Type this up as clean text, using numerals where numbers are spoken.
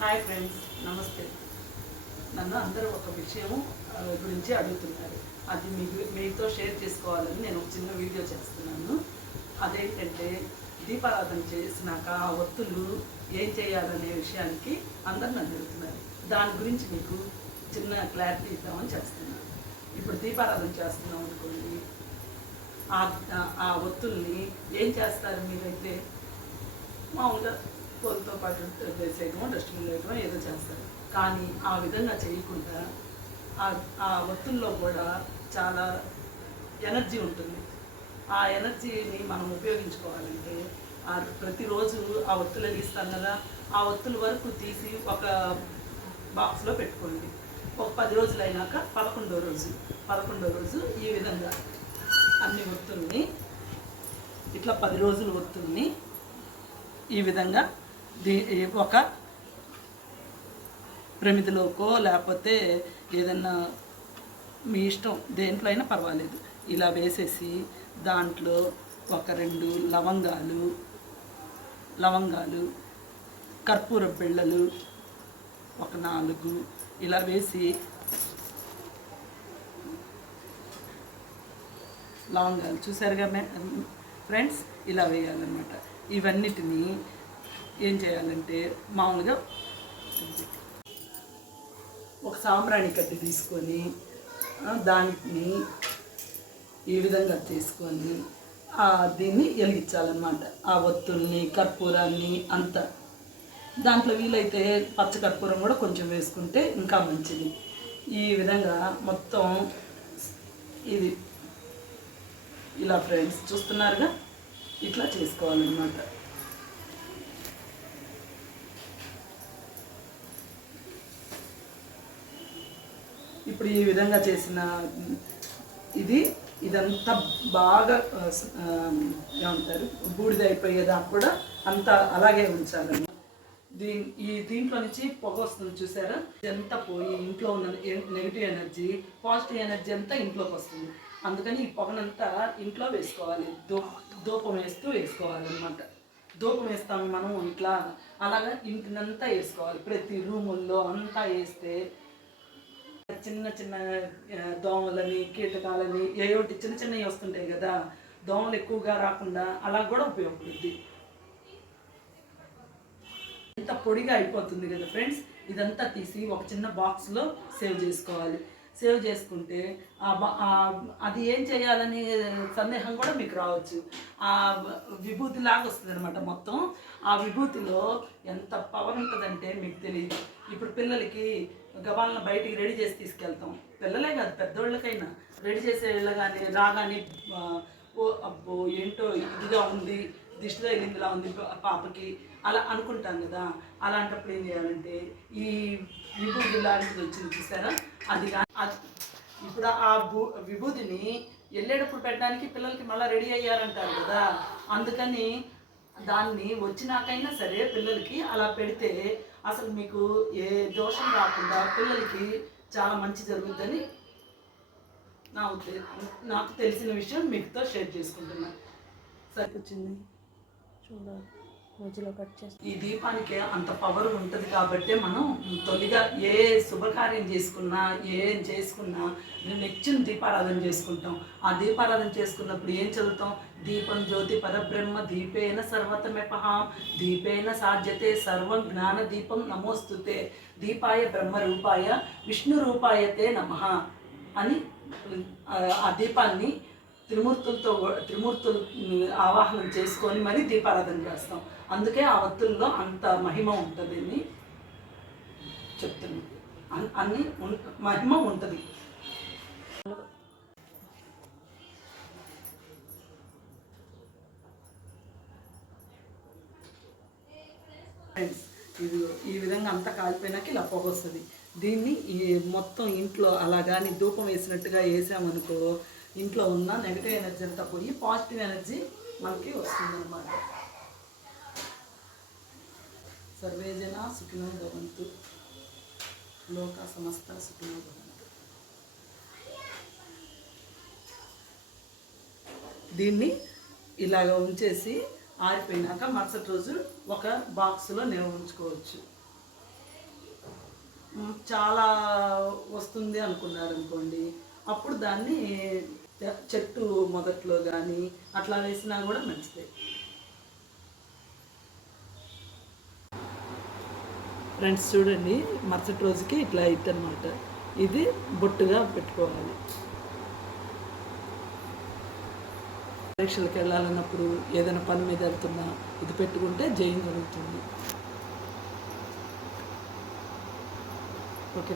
Hi friends, నమస్తే. నన్ను అందరూ ఒక విషయం గురించి అడుగుతున్నారు. అది మీతో షేర్ చేసుకోవాలని నేను ఒక చిన్న వీడియో చేస్తున్నాను. అదేంటంటే, దీపారాధన చేసినాక ఆ ఒత్తులు ఏం చేయాలనే విషయానికి అందరు నన్ను అడుగుతున్నారు. దాని గురించి మీకు చిన్న క్లారిటీ ఇద్దామని చేస్తున్నాను. ఇప్పుడు దీపారాధన చేస్తున్నాం అనుకోండి, ఆ ఒత్తుల్ని ఏం చేస్తారు మీరైతే? మామూలుగా పొలతో పాటు వేసేయటమో డస్ట్బిన్ వేయటమో ఏదో చేస్తారు. కానీ ఆ విధంగా చేయకుండా ఆ ఒత్తుల్లో కూడా చాలా ఎనర్జీ ఉంటుంది. ఆ ఎనర్జీని మనం ఉపయోగించుకోవాలంటే ప్రతిరోజు ఆ ఒత్తులు వెలిగిస్తాం కదా, ఆ ఒత్తుల వరకు తీసి ఒక బాక్స్లో పెట్టుకోండి. ఒక 10 రోజులు అయినాక 11వ రోజు ఈ విధంగా అన్ని ఒత్తుల్ని ఇట్లా 10 రోజుల ఒత్తుల్ని ఈ విధంగా ఒక ప్రమిదిలోకో లేకపోతే ఏదన్నా మీ ఇష్టం దేంట్లో అయినా పర్వాలేదు, ఇలా వేసేసి దాంట్లో ఒక 2 లవంగాలు, కర్పూర బిళ్ళలు ఒక 4 ఇలా వేసి, లవంగాలు చూసారుగా ఫ్రెండ్స్, ఇలా వేయాలన్నమాట. ఇవన్నిటినీ ఏం చేయాలంటే, మామూలుగా ఒక సాంబ్రాణి కడ్డి తీసుకొని దాన్ని ఈ విధంగా తీసుకొని దీన్ని వెలిగించాలన్నమాట. ఆ ఒత్తుల్ని, కర్పూరాన్ని అంతా. దాంట్లో వీలైతే పచ్చ కర్పూరం కూడా కొంచెం వేసుకుంటే ఇంకా మంచిది. ఈ విధంగా మొత్తం ఇది ఇలా ఫ్రెండ్స్ చూస్తున్నారుగా, ఇట్లా చేసుకోవాలన్నమాట. ఇప్పుడు ఈ విధంగా చేసిన ఇదంతా బాగా ఏమంటారు, బూడిద అయిపోయేదాకా కూడా అంతా అలాగే ఉంచాలన్నమాట. దీంట్లో నుంచి పొగ వస్తుంది చూసారా, ఇదంతా పోయి ఇంట్లో ఉన్న నెగిటివ్ ఎనర్జీ, పాజిటివ్ ఎనర్జీ అంతా ఇంట్లోకి వస్తుంది. అందుకని ఈ పొగనంతా ఇంట్లో వేసుకోవాలి. ధూపం వేసుకోవాలన్నమాట. ధూపం వేస్తాము మనం ఇట్లా, అలాగా ఇంటినంతా వేసుకోవాలి. ప్రతి రూముల్లో అంతా వేస్తే చిన్న చిన్న దోమలని, కీటకాలని ఏయోటి చిన్నవి వస్తుంటాయి కదా, దోమలు ఎక్కువగా రాకుండా అలా కూడా ఉపయోగపడుద్ది. ఎంత పొడిగా అయిపోతుంది కదా ఫ్రెండ్స్. ఇదంతా తీసి ఒక చిన్న బాక్స్లో సేవ్ చేసుకోవాలి. సేవ్ చేసుకుంటే అది ఏం చేయాలని సందేహం కూడా మీకు రావచ్చు. ఆ విభూతి లాగా వస్తుంది అనమాట మొత్తం. ఆ విభూతిలో ఎంత పవర్ ఉంటుందంటే మీకు తెలియదు. ఇప్పుడు పిల్లలకి గబాలను బయటికి రెడీ చేసి తీసుకెళ్తాం. పిల్లలే కాదు, పెద్దోళ్ళకైనా రెడీ చేసే వెళ్ళగానే రాగానే ఓ అబ్బో ఏంటో ఇదిగా ఉంది, దిష్టి తగిలిందిలా ఉంది పాపకి, అలా అనుకుంటాం కదా. అలాంటప్పుడు ఏం చేయాలంటే, ఈ విభూతి లాంటిది వచ్చింది చూసారా, అది ఇప్పుడు ఆ విభూతిని వెళ్ళేటప్పుడు పెట్టడానికి పిల్లలకి మళ్ళీ రెడీ అయ్యారంటారు కదా. అందుకని దాన్ని వచ్చినాకైనా సరే పిల్లలకి అలా పెడితే అసలు మీకు ఏ దోషం రాకుండా పిల్లలకి చాలా మంచి జరుగుద్దని నాకు తెలిసిన విషయం మీతో షేర్ చేసుకుంటున్నాను. సరిపోయింది చూడాలి. ఈ దీపానికి అంత పవర్ ఉంటుంది కాబట్టి మనం తొలిగా ఏ శుభకార్యం చేసుకున్నా, ఏం చేసుకున్నా నిత్యం దీపారాధన చేసుకుంటాం. ఆ దీపారాధన చేసుకున్నప్పుడు ఏం చదువుతాం? దీపం జ్యోతి పరబ్రహ్మ దీపేన సర్వతమెపహాం దీపేన సాధ్యతే సర్వం జ్ఞాన దీపం నమోస్తుతే దీపాయ బ్రహ్మ రూపాయ విష్ణు రూపాయతే నమః అని ఆ దీపాన్ని త్రిమూర్తులు ఆవాహనం చేసుకొని మరీ దీపారాధన చేస్తాం. అందుకే ఆ ఒత్తుల్లో అంత మహిమ ఉంటుందని చెప్తున్నాను. అన్ని మహిమ ఉంటుంది. ఫ్రెండ్స్, ఇది ఈ విధంగా అంతా కాలిపోయినాక ఇలా పొగ వస్తుంది. దీన్ని మొత్తం ఇంట్లో అలా కానీ ధూపం వేసినట్టుగా వేసామనుకో, ఇంట్లో ఉన్న నెగిటివ్ ఎనర్జీ అంతా పోయి పాజిటివ్ ఎనర్జీ మనకి వస్తుందన్నమాట. సర్వే జనా సుఖినో భవంతు, లోక సమస్త సుఖినో భవంతు. దీన్ని ఇలాగ ఉంచేసి ఆరిపోయినాక మరుసటి రోజు ఒక బాక్స్లో నిల్వ ఉంచుకోవచ్చు. చాలా వస్తుంది అనుకున్నారు అనుకోండి, అప్పుడు దాన్ని చెట్టు మొదట్లో కానీ అట్లా వేసినా కూడా మంచిదే. ఫ్రెండ్స్ చూడండి, మరుసటి రోజుకి ఇట్లా అవుతుంది అనమాట. ఇది బొట్టుగా పెట్టుకోవాలి. పరీక్షలకు వెళ్ళాలన్నప్పుడు ఏదైనా పని మీద వెళ్తున్నా ఇది పెట్టుకుంటే జయం జరుగుతుంది. ఓకే.